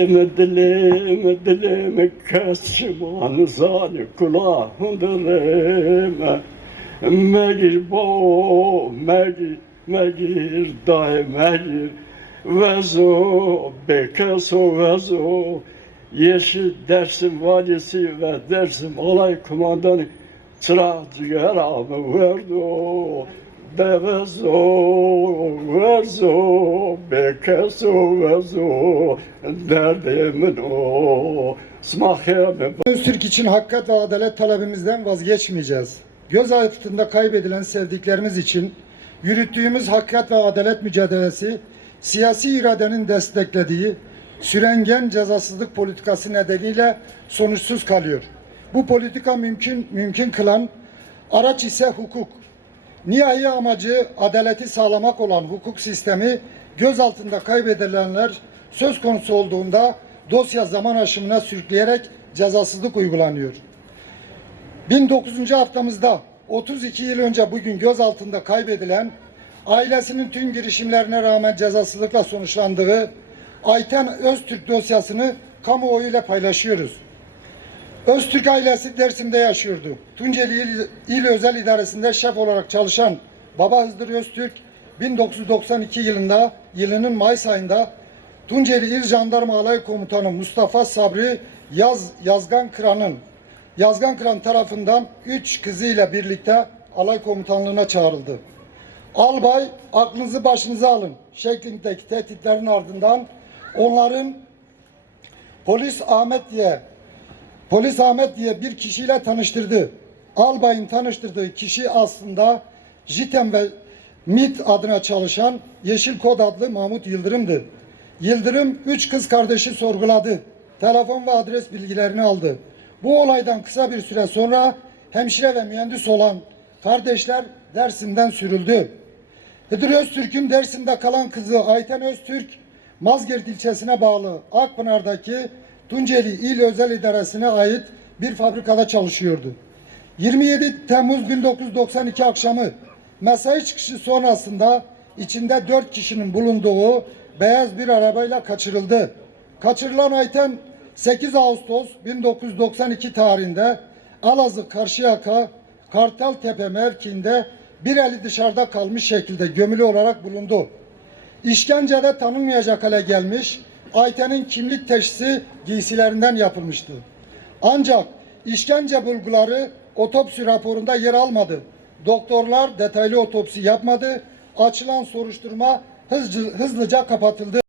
Dilime dilime kesman zani kulağındırım Mecir bo mecir mecir dahi mecir Vezo bekeso vezo. Yeşil dersim valisi ve dersim alay kumandanı Çırağcı yaramı verdi Devezo, vezo, bekeso, vezo, derdimin o, smahemi Öztürk için hakikat ve adalet talebimizden vazgeçmeyeceğiz. Göz altında kaybedilen sevdiklerimiz için yürüttüğümüz hakikat ve adalet mücadelesi siyasi iradenin desteklediği sürengen cezasızlık politikası nedeniyle sonuçsuz kalıyor. Bu politika mümkün mümkün kılan araç ise hukuk. Nihai amacı adaleti sağlamak olan hukuk sistemi göz altında kaybedilenler söz konusu olduğunda dosya zaman aşımına sürükleyerek cezasızlık uygulanıyor. 1009. haftamızda 32 yıl önce bugün göz altında kaybedilen ailesinin tüm girişimlerine rağmen cezasızlıkla sonuçlandığı Ayten Öztürk dosyasını kamuoyu ile paylaşıyoruz. Öztürk ailesi Dersim'de yaşıyordu. Tunceli İl, İl Özel İdaresi'nde şef olarak çalışan Baba Hızdır Öztürk 1992 yılında yılının Mayıs ayında Tunceli İl Jandarma Alay Komutanı Mustafa Sabri Yaz, Yazgan Kıran'ın Yazgan Kıran tarafından üç kızıyla birlikte alay komutanlığına çağrıldı. Albay aklınızı başınıza alın şeklindeki tehditlerin ardından onların polis Ahmet diye Polis Ahmet diye bir kişiyle tanıştırdı. Albayın tanıştırdığı kişi aslında JITEM ve MIT adına çalışan Yeşil Kod adlı Mahmut Yıldırım'dı. Yıldırım üç kız kardeşi sorguladı. Telefon ve adres bilgilerini aldı. Bu olaydan kısa bir süre sonra hemşire ve mühendis olan kardeşler Dersim'den sürüldü. Hıdır Öztürk'ün Dersim'de kalan kızı Ayten Öztürk, Mazgirt ilçesine bağlı Akpınar'daki Tunceli İl Özel İdaresi'ne ait bir fabrikada çalışıyordu. 27 Temmuz 1992 akşamı mesai çıkışı sonrasında içinde dört kişinin bulunduğu beyaz bir arabayla kaçırıldı. Kaçırılan Ayten 8 Ağustos 1992 tarihinde Alazı Karşıyaka Kartaltepe mevkiinde bir eli dışarıda kalmış şekilde gömülü olarak bulundu. İşkencede tanınmayacak hale gelmiş, Ayten'in kimlik teşhisi giysilerinden yapılmıştı. Ancak işkence bulguları otopsi raporunda yer almadı. Doktorlar detaylı otopsi yapmadı. Açılan soruşturma hızlı, hızlıca kapatıldı.